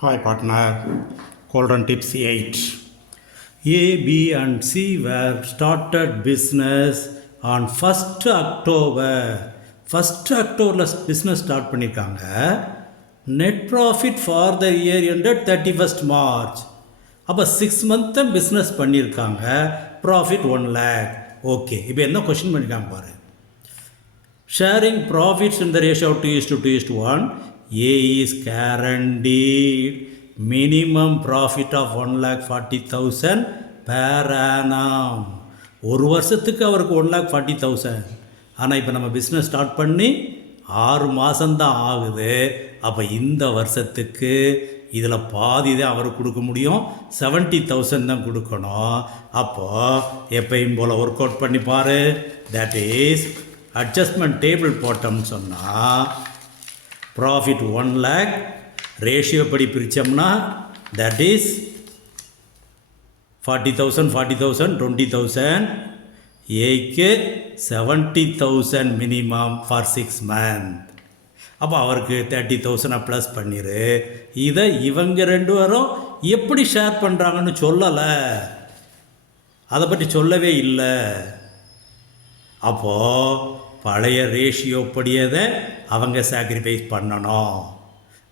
Hi partner, Golden Tips 8. A, B and C were started business on 1st October. 1st October business start பண்ணிருக்காங்க. Net profit for the year ended 31st March. அப்போ 6 month business பண்ணிருக்காங்க. Profit 1 lakh. Okay. இப்போ என்ன question பண்ணிருக்காங்க பாரு. Sharing profits in the ratio of 2:1. A is guaranteed minimum profit of 1,40,000 per annum. ஒரு வருஷத்துக்கு அவருக்கு 1,40,000. ஆனால் இப்போ நம்ம பிஸ்னஸ் ஸ்டார்ட் பண்ணி 6 மாதம்தான் ஆகுது. அப்போ இந்த வருஷத்துக்கு இதில் பாதி தான் அவருக்கு கொடுக்க முடியும், 70,000 தான் கொடுக்கணும். அப்போது எப்பயும் போல் ஒர்க் அவுட் பண்ணி பாரு. தட் இஸ் அட்ஜஸ்ட்மெண்ட் டேபிள் போட்டோம்னு சொன்னால் ப்ராஃபிட் 1 lakh, ரேஷியோ படி பிரித்தோம்னா தட் இஸ் 40,000 40,000 20,000. ஏக்கு 70,000 மினிமம் ஃபார் 6 month. அப்போ அவருக்கு 30,000 ப்ளஸ் பண்ணிடு. இதை இவங்க 2 பேரும் எப்படி ஷேர் பண்ணுறாங்கன்னு சொல்லலை, அதை பற்றி சொல்லவே இல்லை. அப்போது பழைய ரேஷியோ படியதை அவங்க சாக்ரிஃபைஸ் பண்ணணும்.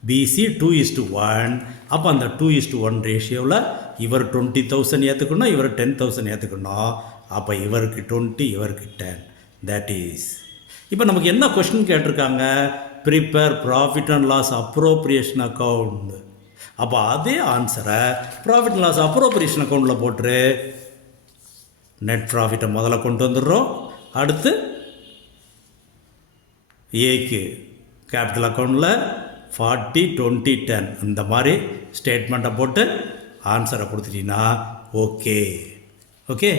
பிசி 2:1. அப்போ அந்த 2:1 ரேஷியோவில் இவர் 20,000 ஏற்றுக்கணும், இவர் 10,000 ஏற்றுக்கணும். அப்போ இவருக்கு 20, இவருக்கு 10. தட் இஸ் இப்போ நமக்கு என்ன கொஸ்டின் கேட்டிருக்காங்க, prepare profit and loss appropriation account. அப்போ அதே ஆன்சரை ப்ராஃபிட் அண்ட் லாஸ் அப்ரோப்ரியேஷன் அக்கௌண்ட்டில் போட்டுரு. நெட் ப்ராஃபிட்டை முதல்ல கொண்டு வந்துடுறோம். அடுத்து ஏக்கு கேபிட்டல் அக்கௌண்ட்டில் 40, 20, 10 இந்த மாதிரி ஸ்டேட்மெண்ட்டை போட்டு ஆன்சரை கொடுத்துட்டீங்கன்னா ஓகே.